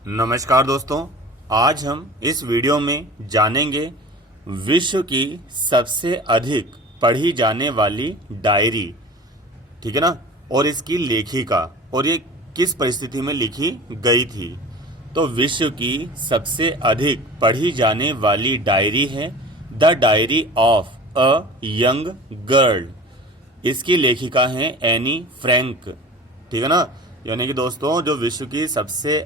नमस्कार दोस्तों, आज हम इस वीडियो में जानेंगे विश्व की सबसे अधिक पढ़ी जाने वाली डायरी, ठीक है ना, और इसकी लेखिका और ये किस परिस्थिति में लिखी गई थी। तो विश्व की सबसे अधिक पढ़ी जाने वाली डायरी है the diary of a young girl. इसकी लेखिका है एनी फ्रैंक, ठीक है ना। यानी कि दोस्तों, जो विश्व की सबसे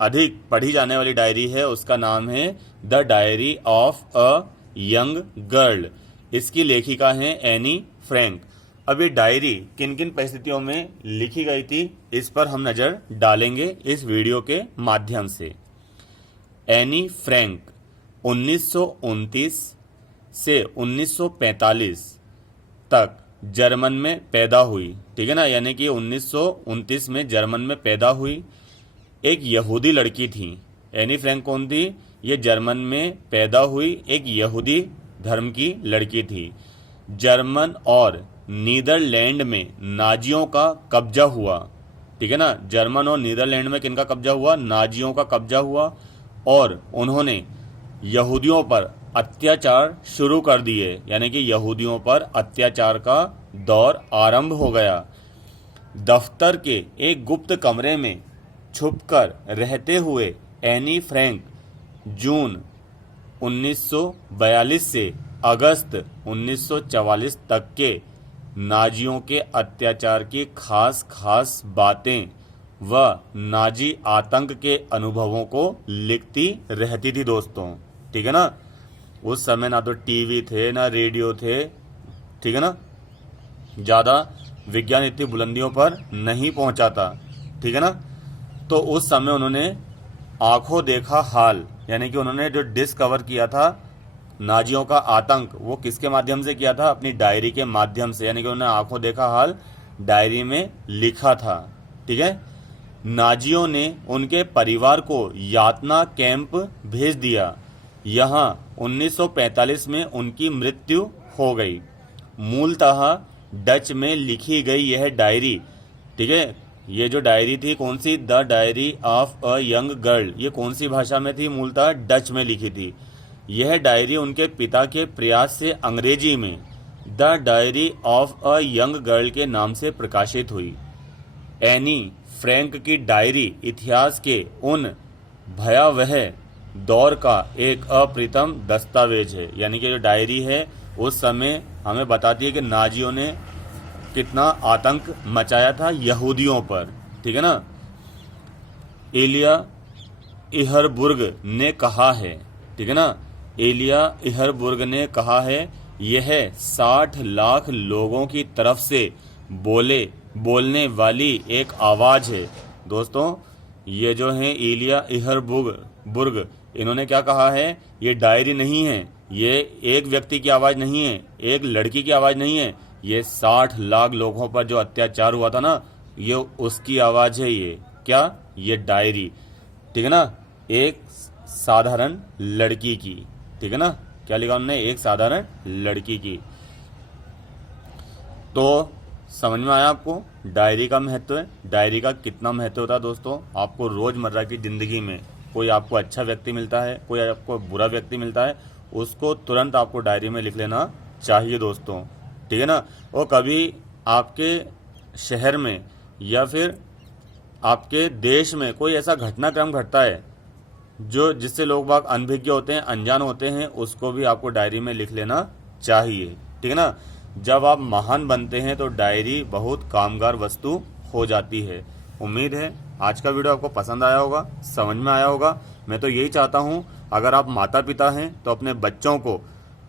अधिक पढ़ी जाने वाली डायरी है उसका नाम है the diary of a young girl. इसकी लेखिका है एनी फ्रैंक। अब ये डायरी किन किन परिस्थितियों में लिखी गई थी इस पर हम नजर डालेंगे इस वीडियो के माध्यम से। एनी फ्रैंक 1929 से 1945 तक जर्मन में पैदा हुई, ठीक है ना। यानी कि 1929 में जर्मन में पैदा हुई एक यहूदी लड़की थी। एनी फ्रैंक कौन थी? ये जर्मन में पैदा हुई एक यहूदी धर्म की लड़की थी। जर्मन और नीदरलैंड में नाजियों का कब्जा हुआ, ठीक है ना। जर्मन और नीदरलैंड में किनका कब्जा हुआ? नाजियों का कब्जा हुआ और उन्होंने यहूदियों पर अत्याचार शुरू कर दिए। यानी कि यहूदियों पर अत्याचार का दौर आरंभ हो गया। दफ्तर के एक गुप्त कमरे में छुपकर रहते हुए एनी फ्रैंक जून 1942 से अगस्त 1944 तक के नाजियों के अत्याचार की खास बातें व नाजी आतंक के अनुभवों को लिखती रहती थी दोस्तों, ठीक है ना। उस समय ना तो टीवी थे ना रेडियो थे, ठीक है ना। ज़्यादा विज्ञान इतनी बुलंदियों पर नहीं पहुंचा था, ठीक है ना। तो उस समय उन्होंने आंखों देखा हाल, यानी कि उन्होंने जो डिस्कवर किया था नाजियों का आतंक, वो किसके माध्यम से किया था? अपनी डायरी के माध्यम से। यानी कि उन्होंने आंखों देखा हाल डायरी में लिखा था, ठीक है। नाजियों ने उनके परिवार को यातना कैंप भेज दिया। यहाँ 1945 में उनकी मृत्यु हो गई। मूलतः डच में लिखी गई यह डायरी, ठीक है। ये जो डायरी थी कौन सी? The diary of a young girl. ये कौन सी भाषा में थी? मूलतः डच में लिखी थी। यह डायरी उनके पिता के प्रयास से अंग्रेजी में the diary of a young girl के नाम से प्रकाशित हुई। एनी फ्रैंक की डायरी इतिहास के उन भयावह दौर का एक अप्रतिम दस्तावेज है। यानी कि जो डायरी है उस समय हमें बताती है कि नाजियों ने कितना आतंक मचाया था यहूदियों पर, ठीक है ना। एलिया इहरबुर्ग ने कहा है, ठीक है ना। एलिया इहरबुर्ग ने कहा है, यह 60 लाख लोगों की तरफ से बोलने वाली एक आवाज है। दोस्तों, ये जो है एलिया इहरबुर्ग, इन्होंने क्या कहा है? ये डायरी नहीं है, ये एक व्यक्ति की आवाज नहीं है, एक लड़की की आवाज नहीं है, ये 60 लाख लोगों पर जो अत्याचार हुआ था ना, ये उसकी आवाज है। ये क्या? ये डायरी, ठीक है ना, एक साधारण लड़की की, ठीक है ना। क्या लिखा उन्होंने? एक साधारण लड़की की। तो समझ में आया आपको डायरी का महत्व है? डायरी का कितना महत्व होता है दोस्तों। आपको रोजमर्रा की जिंदगी में कोई आपको अच्छा व्यक्ति मिलता है, कोई आपको बुरा व्यक्ति मिलता है, उसको तुरंत आपको डायरी में लिख लेना चाहिए दोस्तों, ठीक है ना। और कभी आपके शहर में या फिर आपके देश में कोई ऐसा घटनाक्रम घटता है जो जिससे लोग बाग अनभिज्ञ होते हैं, अनजान होते हैं, उसको भी आपको डायरी में लिख लेना चाहिए, ठीक है ना। जब आप महान बनते हैं तो डायरी बहुत कामगार वस्तु हो जाती है। उम्मीद है आज का वीडियो आपको पसंद आया होगा, समझ में आया होगा। मैं तो यही चाहता हूँ, अगर आप माता पिता हैं तो अपने बच्चों को,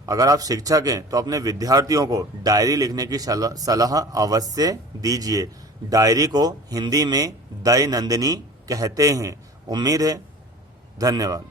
अगर आप शिक्षक हैं तो अपने विद्यार्थियों को डायरी लिखने की सलाह अवश्य दीजिए। डायरी को हिंदी में दैनंदिनी कहते हैं। उम्मीद है। धन्यवाद।